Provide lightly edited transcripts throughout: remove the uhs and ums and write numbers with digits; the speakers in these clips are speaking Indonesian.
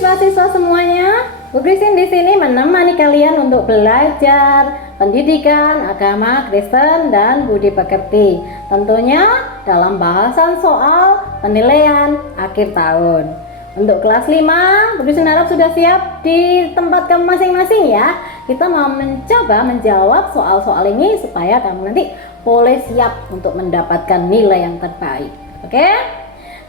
siswa-siswa semuanya, Bu Christine di sini menemani kalian untuk belajar pendidikan agama Kristen dan budi pekerti. Tentunya dalam bahasan soal penilaian akhir tahun. Untuk kelas 5, Bu Christine harap sudah siap di tempat kamu masing-masing ya. Kita mau mencoba menjawab soal-soal ini supaya kamu nanti boleh siap untuk mendapatkan nilai yang terbaik. Oke?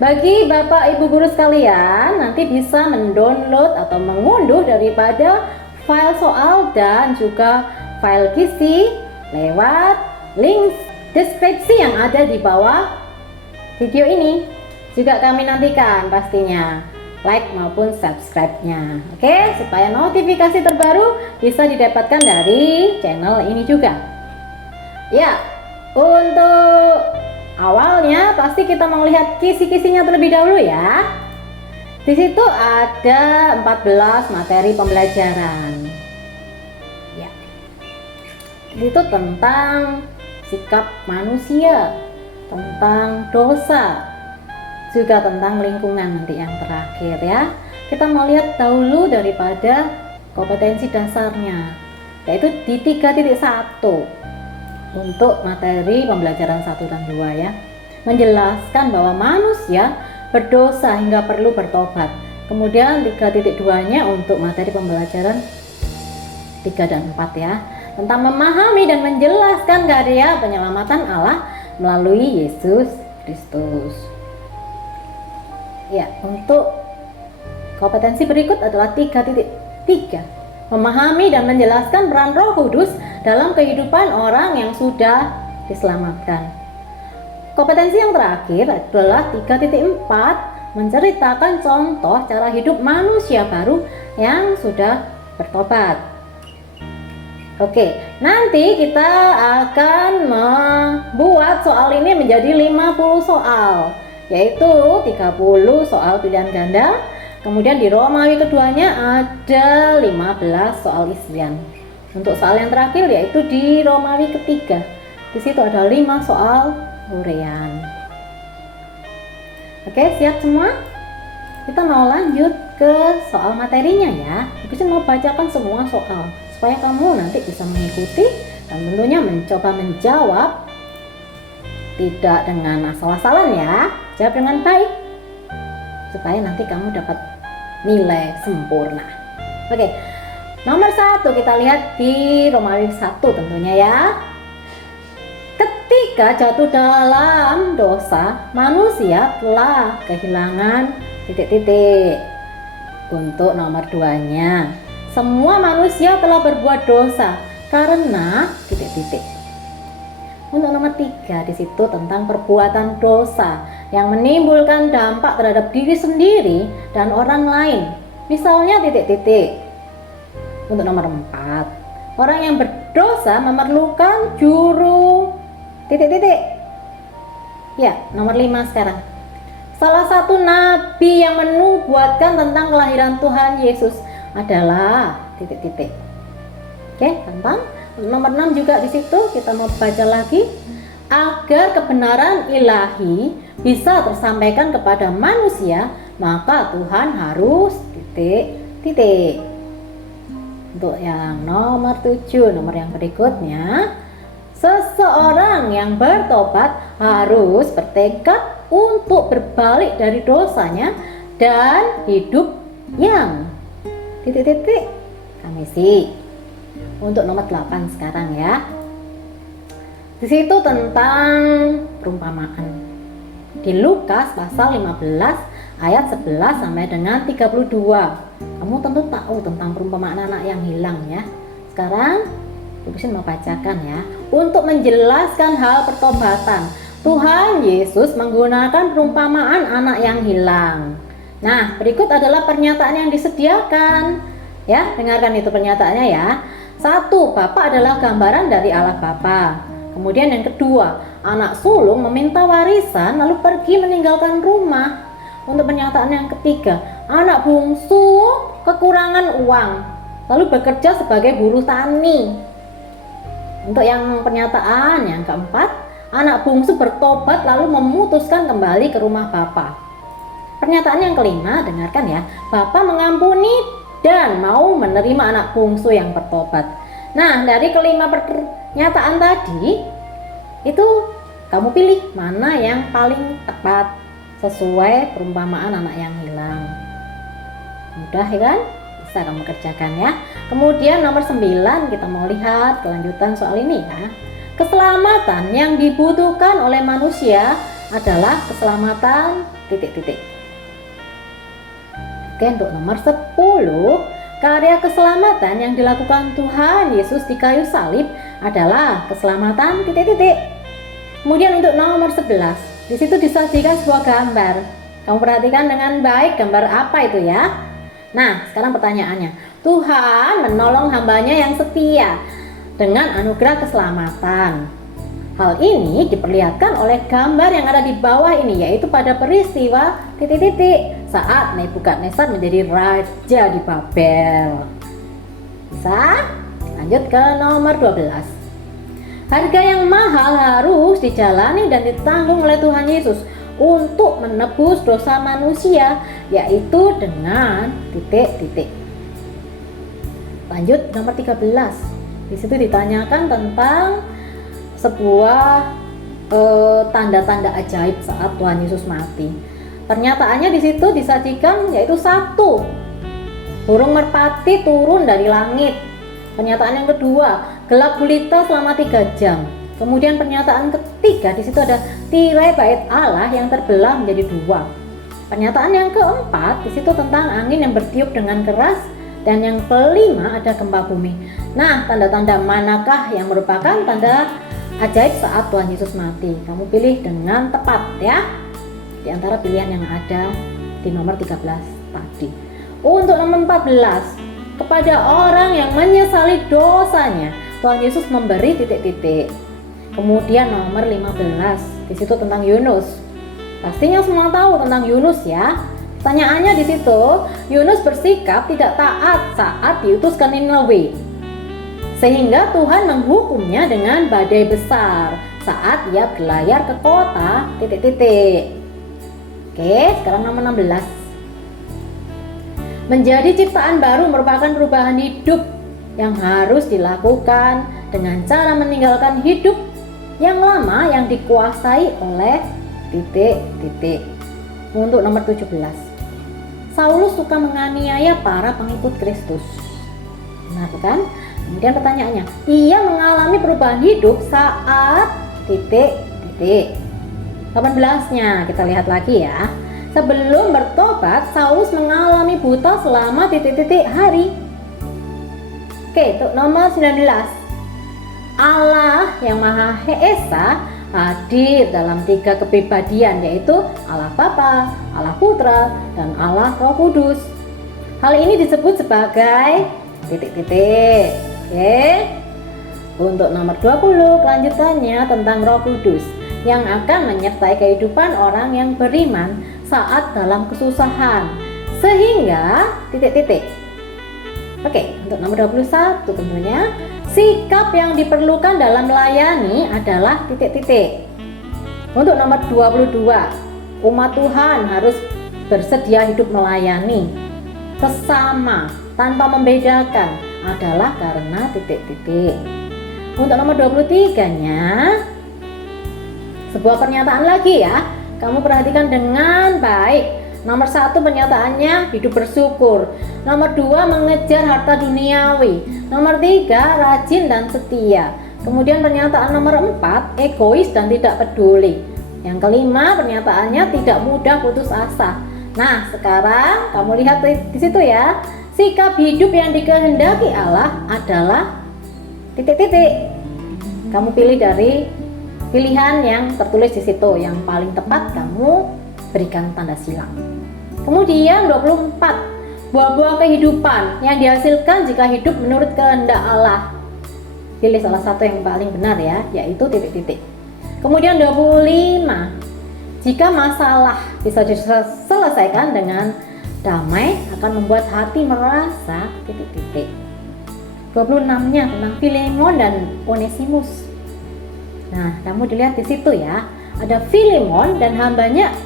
Bagi Bapak Ibu guru sekalian, nanti bisa mendownload atau mengunduh daripada file soal dan juga file gizi lewat link deskripsi yang ada di bawah video ini. Juga kami nantikan pastinya like maupun subscribe-nya. Oke, supaya notifikasi terbaru bisa didapatkan dari channel ini juga. Ya, untuk awalnya pasti kita mau lihat kisi-kisinya terlebih dahulu ya. Di situ ada 14 materi pembelajaran. Ya. Itu tentang sikap manusia, tentang dosa, juga tentang lingkungan nanti yang terakhir ya. Kita mau lihat dahulu daripada kompetensi dasarnya, yaitu di 3.1. Untuk materi pembelajaran 1 dan 2 ya, menjelaskan bahwa manusia berdosa hingga perlu bertobat. Kemudian 3.2-nya untuk materi pembelajaran 3 dan 4 ya, tentang memahami dan menjelaskan karya penyelamatan Allah melalui Yesus Kristus. Ya, untuk kompetensi berikut adalah 3.3, memahami dan menjelaskan peran Roh Kudus dalam kehidupan orang yang sudah diselamatkan. Kompetensi yang terakhir adalah 3.4, menceritakan contoh cara hidup manusia baru yang sudah bertobat. Oke, nanti kita akan membuat soal ini menjadi 50 soal, yaitu 30 soal pilihan ganda. Kemudian di Romawi keduanya ada 15 soal isian. Untuk soal yang terakhir yaitu di Romawi ketiga. Di situ ada 5 soal huraian. Oke, siap semua? Kita mau lanjut ke soal materinya ya. Kita mau bacakan semua soal supaya kamu nanti bisa mengikuti dan tentunya mencoba menjawab tidak dengan asal-asalan ya. Jawab dengan baik supaya nanti kamu dapat nilai sempurna. Oke, nomor 1 kita lihat di Romawi 1 tentunya ya. Ketika jatuh dalam dosa, manusia telah kehilangan titik-titik. Untuk nomor 2-nya, semua manusia telah berbuat dosa karena titik-titik. Untuk nomor 3 di situ tentang perbuatan dosa yang menimbulkan dampak terhadap diri sendiri dan orang lain. Misalnya titik-titik. Untuk nomor 4, orang yang berdosa memerlukan juru titik-titik. Ya, nomor 5 sekarang. Salah satu nabi yang menubuatkan tentang kelahiran Tuhan Yesus adalah titik-titik. Oke, gampang. Nomor 6 juga di situ kita mau baca lagi, agar kebenaran ilahi bisa tersampaikan kepada manusia, maka Tuhan harus titik-titik. Untuk yang nomor 7, nomor yang berikutnya, seseorang yang bertobat harus bertekad untuk berbalik dari dosanya dan hidup yang titik-titik kami sih. Untuk nomor 8 sekarang ya. Di situ tentang perumpamaan. Di Lukas pasal 15 ayat 11 sampai dengan 32. Kamu tentu tahu tentang perumpamaan anak yang hilang ya. Sekarang Ibu mau bacakan ya. Untuk menjelaskan hal pertobatan, Tuhan Yesus menggunakan perumpamaan anak yang hilang. Nah, berikut adalah pernyataan yang disediakan. Ya, dengarkan itu pernyataannya ya. 1. Bapa adalah gambaran dari Allah Bapa. Kemudian yang kedua, anak sulung meminta warisan lalu pergi meninggalkan rumah. Untuk pernyataan yang ketiga, anak bungsu kekurangan uang lalu bekerja sebagai buruh tani. Untuk yang pernyataan yang keempat, anak bungsu bertobat lalu memutuskan kembali ke rumah bapa. Pernyataan yang kelima, dengarkan ya. Bapa mengampuni dan mau menerima anak bungsu yang bertobat. Nah, dari kelima pernyataan tadi, itu kamu pilih mana yang paling tepat sesuai perumpamaan anak yang hilang. Mudah ya kan? Bisa kamu kerjakan ya. Kemudian nomor 9, kita mau lihat kelanjutan soal ini ya. Keselamatan yang dibutuhkan oleh manusia adalah keselamatan titik-titik. Oke, untuk nomor 10, karya keselamatan yang dilakukan Tuhan Yesus di kayu salib adalah keselamatan titik-titik. Kemudian untuk nomor 11, di situ disajikan sebuah gambar. Kamu perhatikan dengan baik gambar apa itu ya. Nah, sekarang pertanyaannya, Tuhan menolong hambanya yang setia dengan anugerah keselamatan. Hal ini diperlihatkan oleh gambar yang ada di bawah ini, yaitu pada peristiwa titik-titik saat Nebukadnezar menjadi raja di Babel. Bisa? Lanjut ke nomor 12. Harga yang mahal harus dijalani dan ditanggung oleh Tuhan Yesus untuk menebus dosa manusia, yaitu dengan titik-titik. Lanjut nomor 13. Di situ ditanyakan tentang sebuah tanda-tanda ajaib saat Tuhan Yesus mati. Pernyataannya di situ disajikan yaitu 1, burung merpati turun dari langit. Pernyataan yang kedua, gelap gulita selama 3 jam. Kemudian pernyataan ketiga, di situ ada tirai bait Allah yang terbelah menjadi 2. Pernyataan yang keempat, di situ tentang angin yang bertiup dengan keras, dan yang kelima ada gempa bumi. Nah, tanda-tanda manakah yang merupakan tanda ajaib saat Tuhan Yesus mati? Kamu pilih dengan tepat ya, di antara pilihan yang ada di nomor 13 tadi. Untuk nomor 14, kepada orang yang menyesali dosanya, Tuhan Yesus memberi titik-titik. Kemudian nomor 15, di situ tentang Yunus. Pastinya semua tahu tentang Yunus ya. Pertanyaannya di situ, Yunus bersikap tidak taat saat diutus ke Niniwe, sehingga Tuhan menghukumnya dengan badai besar saat ia berlayar ke kota titik-titik. Oke, sekarang nomor 16. Menjadi ciptaan baru merupakan perubahan hidup yang harus dilakukan dengan cara meninggalkan hidup yang lama yang dikuasai oleh titik-titik. Untuk nomor 17, Saulus suka menganiaya para pengikut Kristus. Benar kan? Kemudian pertanyaannya, ia mengalami perubahan hidup saat titik-titik. 18-nya kita lihat lagi ya. Sebelum bertobat, Saulus mengalami buta selama titik-titik hari. Oke, untuk nomor 19, Allah yang Maha Esa hadir dalam 3 kepribadian, yaitu Allah Bapa, Allah Putra, dan Allah Roh Kudus. Hal ini disebut sebagai titik-titik. Oke. Untuk nomor 20, kelanjutannya tentang Roh Kudus yang akan menyertai kehidupan orang yang beriman saat dalam kesusahan, sehingga titik-titik. Oke, untuk nomor 21 tentunya, sikap yang diperlukan dalam melayani adalah titik-titik. Untuk nomor 22, umat Tuhan harus bersedia hidup melayani sesama tanpa membedakan adalah karena titik-titik. Untuk nomor 23-nya, sebuah pernyataan lagi ya. Kamu perhatikan dengan baik. Nomor 1 pernyataannya hidup bersyukur. Nomor 2 mengejar harta duniawi. Nomor 3 rajin dan setia. Kemudian pernyataan nomor 4 egois dan tidak peduli. Yang kelima pernyataannya tidak mudah putus asa. Nah, sekarang kamu lihat di situ ya. Sikap hidup yang dikehendaki Allah adalah titik-titik. Kamu pilih dari pilihan yang tertulis di situ. Yang paling tepat kamu berikan tanda silang. Kemudian 24, buah-buah kehidupan yang dihasilkan jika hidup menurut kehendak Allah. Pilih salah satu yang paling benar ya, yaitu titik-titik. Kemudian 25, jika masalah bisa diselesaikan dengan damai akan membuat hati merasa titik-titik. 26-nya tentang Filemon dan Onesimus. Nah, kamu dilihat di situ ya, ada Filemon dan hambanya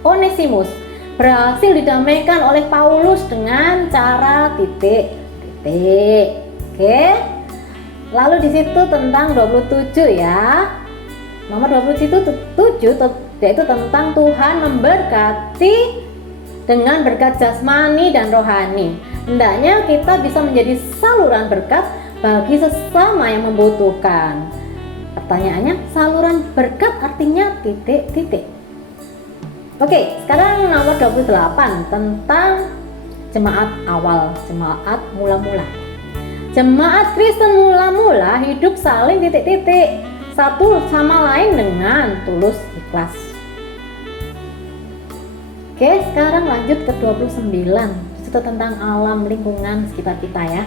Onesimus. berhasil didamaikan oleh Paulus dengan cara titik. Oke. Lalu di situ tentang 27 ya. Nomor 27 yaitu tentang Tuhan memberkati dengan berkat jasmani dan rohani. Hendaknya kita bisa menjadi saluran berkat bagi sesama yang membutuhkan. Pertanyaannya, saluran berkat artinya titik. Oke, sekarang nomor 28 tentang jemaat awal, jemaat mula-mula. Jemaat Kristen mula-mula hidup saling titik-titik satu sama lain dengan tulus ikhlas. Oke, sekarang lanjut ke 29. Itu tentang alam lingkungan sekitar kita ya.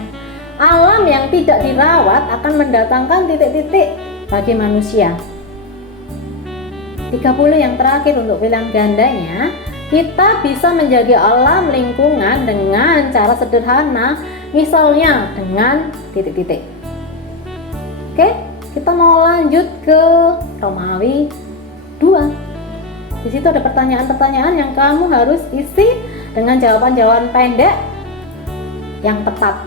Alam yang tidak dirawat akan mendatangkan titik-titik bagi manusia. 30 yang terakhir untuk pilihan gandanya, kita bisa menjaga alam lingkungan dengan cara sederhana, misalnya dengan titik-titik. Oke, kita mau lanjut ke Romawi 2. Di situ ada pertanyaan-pertanyaan yang kamu harus isi dengan jawaban-jawaban pendek yang tepat.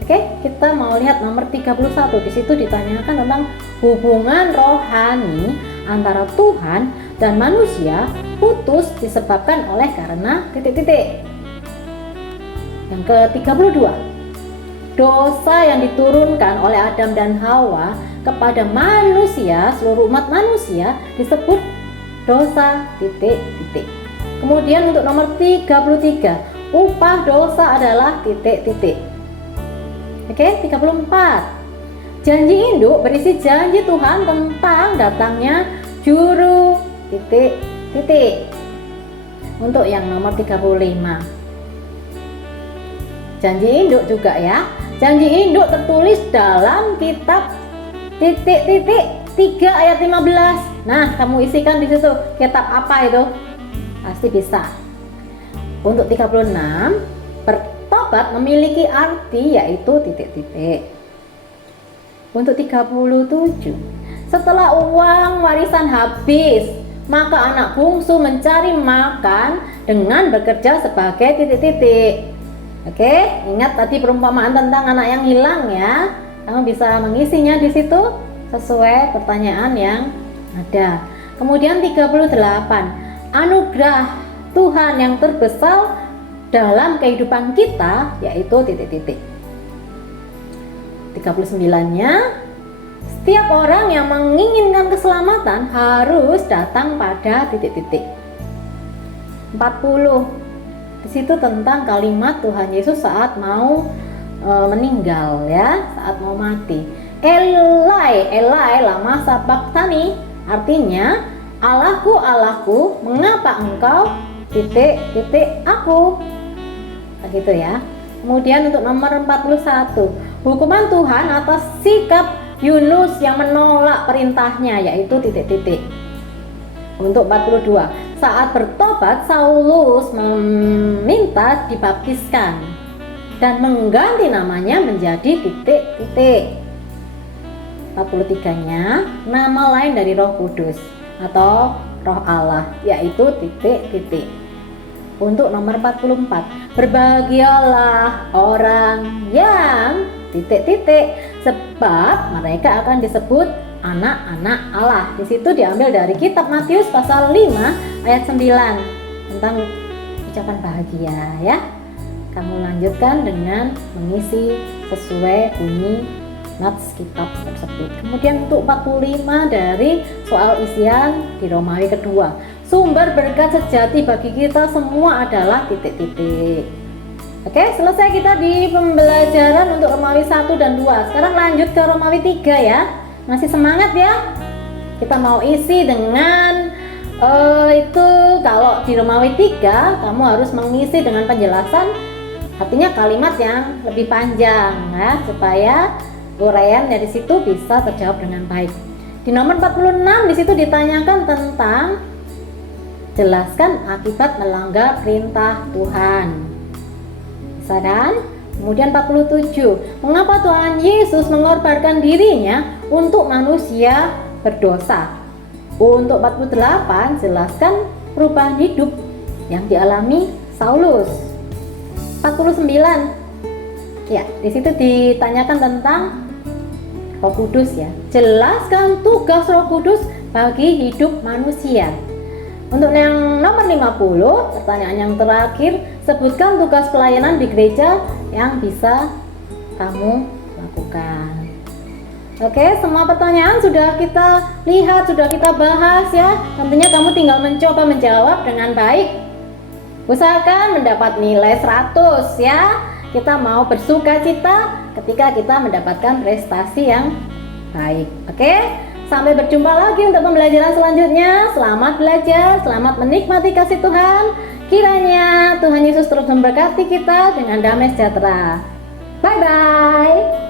Oke, kita mau lihat nomor 31. Di situ ditanyakan tentang hubungan rohani antara Tuhan dan manusia putus disebabkan oleh karena titik-titik. Yang ke-32, dosa yang diturunkan oleh Adam dan Hawa kepada manusia, seluruh umat manusia disebut dosa titik-titik. Kemudian untuk nomor 33, upah dosa adalah titik-titik. Oke, 34. Janji induk berisi janji Tuhan tentang datangnya juru titik-titik. Untuk yang nomor 35, janji induk juga ya. Janji induk tertulis dalam kitab titik-titik 3 ayat 15. Nah, kamu isikan di situ kitab apa itu? Pasti bisa. Untuk 36, bertobat memiliki arti yaitu titik-titik. Untuk 37, setelah uang warisan habis, maka anak bungsu mencari makan dengan bekerja sebagai titik-titik. Oke, ingat tadi perumpamaan tentang anak yang hilang ya. Kamu bisa mengisinya di situ sesuai pertanyaan yang ada. Kemudian 38, anugerah Tuhan yang terbesar dalam kehidupan kita yaitu titik-titik. 39-nya, setiap orang yang menginginkan keselamatan harus datang pada titik-titik. 40, di situ tentang kalimat Tuhan Yesus saat mau meninggal ya, saat mau mati. Elai, Elai lama sabachthani, artinya Allahku, Allahku, mengapa engkau titik-titik aku? Begitu ya. Kemudian untuk nomor 41, hukuman Tuhan atas sikap Yunus yang menolak perintahnya yaitu titik-titik. Untuk 42, saat bertobat Saulus meminta dibaptiskan dan mengganti namanya menjadi titik-titik. 43-nya, nama lain dari Roh Kudus atau Roh Allah yaitu titik-titik. Untuk nomor 44, berbahagialah orang yang titik-titik sebab mereka akan disebut anak-anak Allah. Di situ diambil dari kitab Matius pasal 5 ayat 9 tentang ucapan bahagia ya. Kamu lanjutkan dengan mengisi sesuai bunyi nats kitab tersebut. Kemudian untuk 45 dari soal isian di Romawi kedua, sumber berkat sejati bagi kita semua adalah titik-titik. Oke, selesai kita di pembelajaran untuk Romawi 1 dan 2. Sekarang lanjut ke Romawi 3 ya. Masih semangat ya? Kita mau isi dengan itu kalau di Romawi 3 kamu harus mengisi dengan penjelasan, artinya kalimat yang lebih panjang ya, supaya uraian dari situ bisa terjawab dengan baik. Di nomor 46 di situ ditanyakan tentang jelaskan akibat melanggar perintah Tuhan. Bisa kan? Kemudian 47, mengapa Tuhan Yesus mengorbankan dirinya untuk manusia berdosa? Untuk 48, jelaskan perubahan hidup yang dialami Saulus. 49. Ya, di situ ditanyakan tentang Roh Kudus ya. Jelaskan tugas Roh Kudus bagi hidup manusia. Untuk yang nomor 50, pertanyaan yang terakhir, sebutkan tugas pelayanan di gereja yang bisa kamu lakukan. Oke, semua pertanyaan sudah kita lihat, sudah kita bahas ya. Tentunya kamu tinggal mencoba menjawab dengan baik. Usahakan mendapat nilai 100 ya. Kita mau bersuka cita ketika kita mendapatkan prestasi yang baik. Oke, sampai berjumpa lagi untuk pembelajaran selanjutnya. Selamat belajar, selamat menikmati kasih Tuhan. Kiranya Tuhan Yesus terus memberkati kita dengan damai sejahtera. Bye-bye.